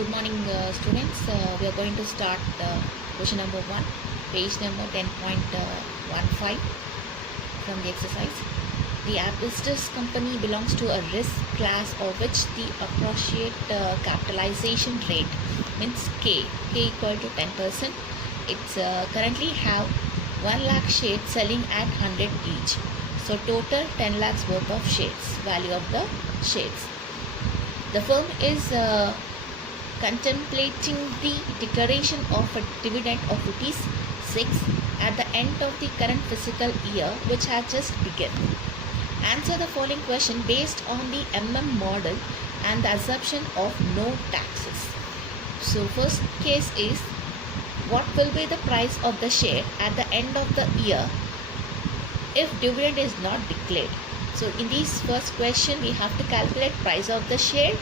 Good morning, students. We are going to start question number 1, page number 10.15 from the exercise. The Asbestos company belongs to a risk class of which the appropriate capitalization rate means K equal to 10%. It's currently have 1 lakh shares selling at 100 each. So total 10 lakhs worth of shares, value of the shares. The firm is contemplating the declaration of a dividend of rupees 6 at the end of the current fiscal year, which has just begun. Answer the following question based on the model and the assumption of no taxes. So first case is, what will be the price of the share at the end of the year if dividend is not declared? So in this first question we have to calculate price of the share,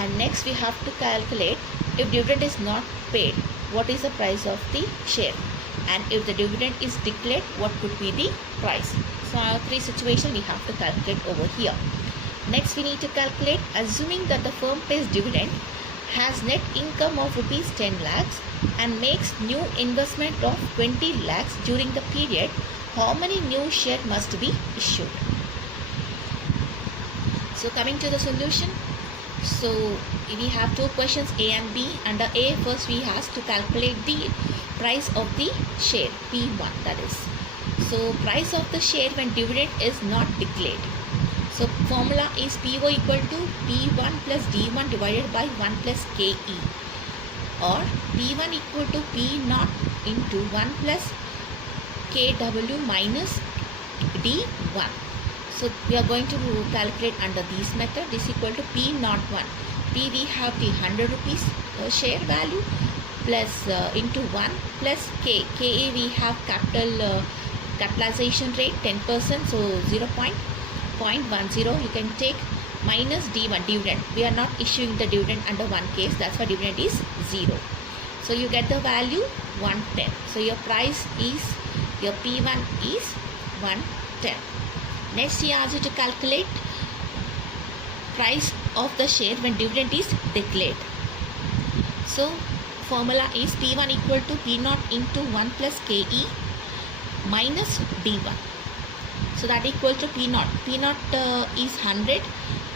and next we have to calculate if dividend is not paid, what is the price of the share, and if the dividend is declared, what could be the price. So our three situations we have to calculate over here. Next we need to calculate, assuming that the firm pays dividend, has net income of rupees 10 lakhs and makes new investment of 20 lakhs during the period, how many new shares must be issued? So coming to the solution, so we have two questions A and B. Under A, first we have to calculate the price of the share P1, that is. So price of the share when dividend is not declared. So formula is PO equal to P1 plus D1 divided by 1 plus KE, or P1 equal to P0 into 1 plus KW minus D1. So we are going to calculate under this method. This equal to P01. P we have the 100 rupees share value plus into 1 plus K. KA we have capitalization rate 10%, so 0.10. You can take minus D1 dividend. We are not issuing the dividend under one case. That's why dividend is 0. So you get the value 110. So your price is, your P1 is 110. Next he asks you to calculate price of the share when dividend is declared. So formula is P1 equal to P0 into 1 plus KE minus D1. So that equal to P0. P0 is 100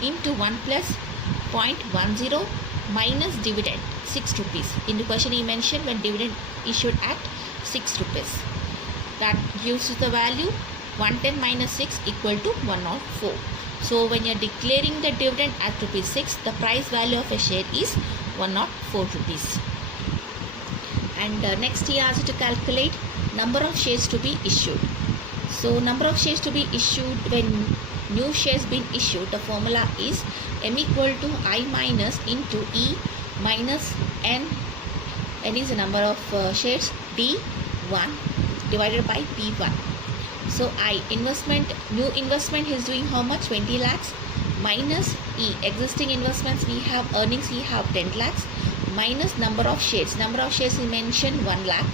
into 1 plus 0.10 minus dividend 6 rupees. In the question he mentioned when dividend issued at 6 rupees. That gives you the value 110 minus 6 equal to 104. So when you are declaring the dividend at rupees 6, the price value of a share is 104 rupees. And next he asks you to calculate number of shares to be issued. So number of shares to be issued when new shares been issued, the formula is M equal to I minus into E minus N. N is the number of shares, D1 divided by P1. So I investment, new investment is doing how much? 20 lakhs minus E, existing investments we have, earnings we have 10 lakhs minus number of shares. Number of shares we mentioned 1 lakh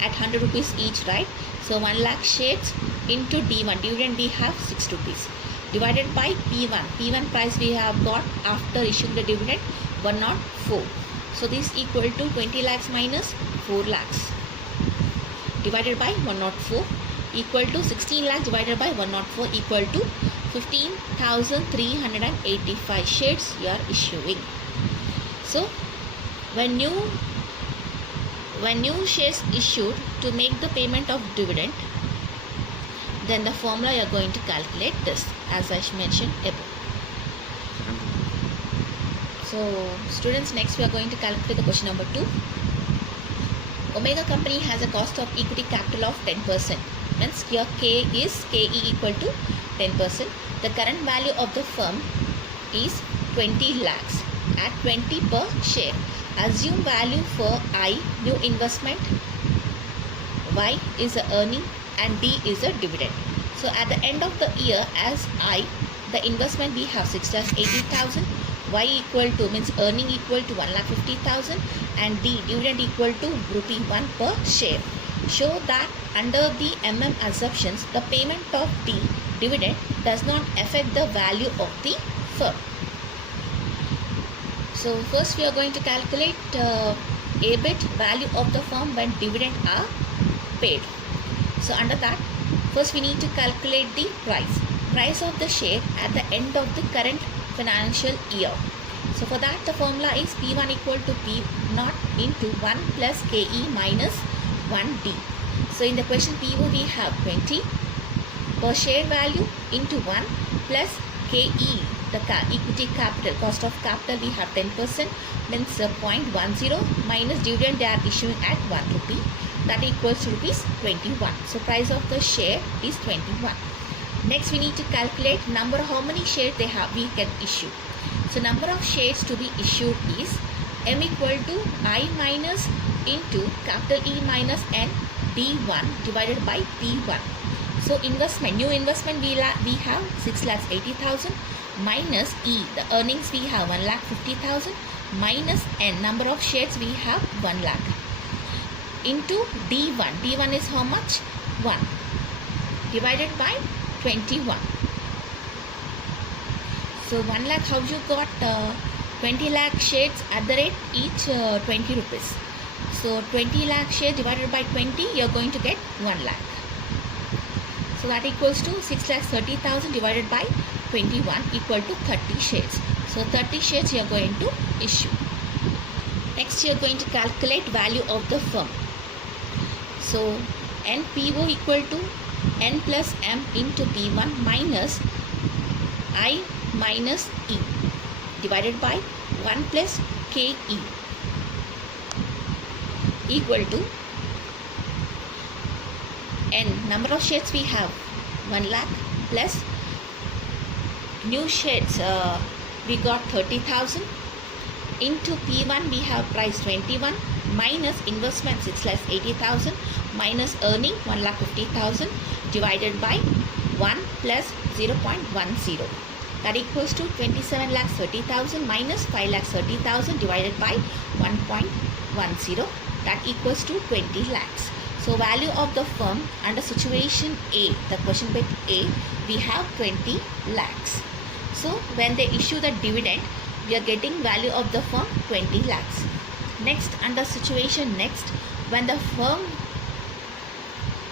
at 100 rupees each, right? So 1 lakh shares into D1, dividend we have 6 rupees divided by P1. P1 price we have got after issuing the dividend 104. So this equal to 20 lakhs minus 4 lakhs divided by 104 equal to 16 lakhs divided by 104 equal to 15,385 shares you are issuing. So when new shares issued to make the payment of dividend, then the formula you are going to calculate this as I mentioned above. So students, next we are going to calculate the question number 2. Omega company has a cost of equity capital of 10%. Means your K is KE equal to 10%. The current value of the firm is 20 lakhs at 20 per share. Assume value for I, new investment, Y is a earning, and D is a dividend. So at the end of the year, as I, the investment we have 6,80,000, Y equal to means earning equal to 1,50,000, and D dividend equal to rupee 1 per share. Show that under the assumptions, the payment of the dividend does not affect the value of the firm. So first we are going to calculate EBIT, value of the firm when dividend are paid. So under that, first we need to calculate the price of the share at the end of the current financial year. So for that, the formula is P1 equal to P0 into 1 plus KE minus 1D. So in the question PO we have 20 per share value into 1 plus KE, the equity capital, cost of capital we have 10%, means 0.10 minus dividend they are issuing at 1 rupee, that equals to rupees 21. So price of the share is 21. Next we need to calculate number, how many shares we can issue. So number of shares to be issued is M equal to I minus into capital E minus N D1 divided by P1. So investment, new investment we have 6,80,000 minus E, the earnings we have 1,50,000 minus N, number of shares we have 1 lakh into D1. D1 is how much? 1 divided by 21. So 1 lakh, how you got 20 lakh shares at the rate each 20 rupees. So 20 lakh shares divided by 20, you are going to get 1 lakh. So that equals to 6,30,000 divided by 21 equal to 30 shares. So 30 shares you are going to issue. Next you are going to calculate value of the firm. So NPO equal to N plus M into P1 minus I minus E divided by 1 plus KE equal to N, number of shares we have 1 lakh plus new shares we got 30,000 into P1 we have price 21 minus investment 6,80,000 minus earning 1,50,000 divided by 1 plus 0.10, that equals to 27,30,000 minus 5,30,000 divided by 1.10, that equals to 20 lakhs. So value of the firm under situation A, the question bit A, we have 20 lakhs. So when they issue the dividend, we are getting value of the firm 20 lakhs. Next, under situation next, when the firm,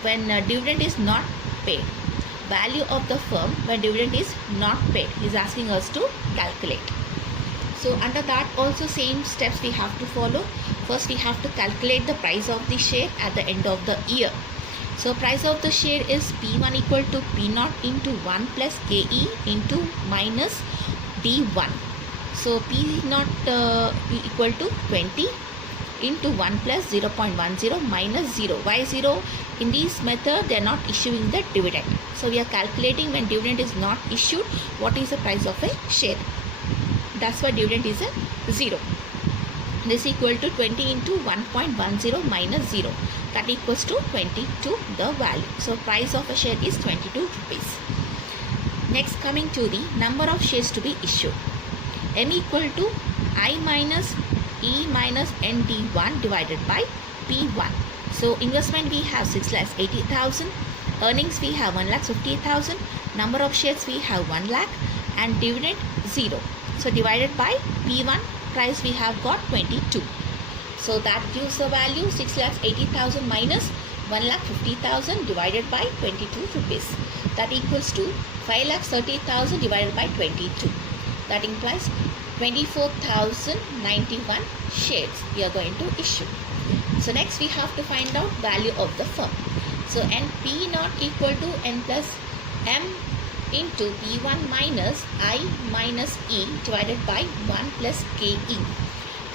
when dividend is not paid, value of the firm when dividend is not paid, is asking us to calculate. So under that also same steps we have to follow. First we have to calculate the price of the share at the end of the year. So price of the share is P1 equal to P0 into 1 plus KE into minus D1. So P0 equal to 20 into 1 plus 0.10 minus 0. Why 0? In this method they are not issuing the dividend. So we are calculating when dividend is not issued, what is the price of a share. That's why dividend is a 0. This equal to 20 into 1.10 minus 0. That equals to 22 the value. So price of a share is 22 rupees. Next, coming to the number of shares to be issued. M equal to I minus E minus ND1 divided by P1. So investment we have 6,80,000. Earnings we have 1,50,000. Number of shares we have 1 lakh. And dividend 0. So divided by P1, price we have got 22. So that gives the value 6,80,000 minus 1,50,000 divided by 22 rupees. That equals to 5,30,000 divided by 22. That implies 24,091 shares we are going to issue. So next we have to find out value of the firm. So NP not equal to N plus M into P1 minus I minus E divided by 1 plus KE.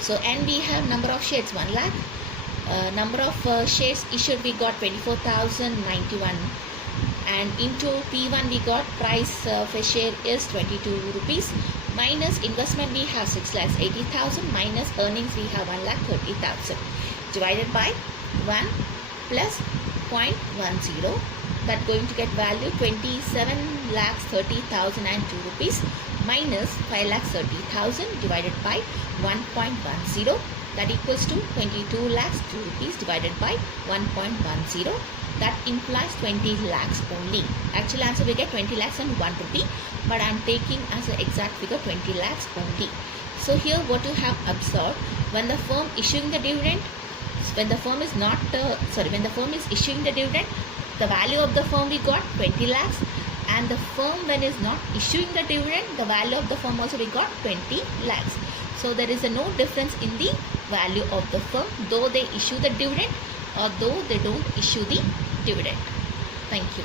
So N we have number of shares 1 lakh. Number of shares issued we got 24,091, and into P1 we got price of a share is 22 rupees minus investment we have 6,80,000 minus earnings we have 1,30,000 divided by 1 plus 0.10. That going to get value 27,30,002 rupees minus 5,30,000 divided by 1.10. That equals to 22,02 rupees divided by 1.10. That implies 20 lakhs only. Actual answer we get 20 lakhs and 1 rupee, but I am taking as an exact figure 20 lakhs only. So here what you have observed, when the firm issuing the dividend, when the firm is not, when the firm is issuing the dividend, the value of the firm we got 20 lakhs, and the firm when is not issuing the dividend, the value of the firm also we got 20 lakhs. So there is no difference in the value of the firm, though they issue the dividend or though they don't issue the dividend. Thank you.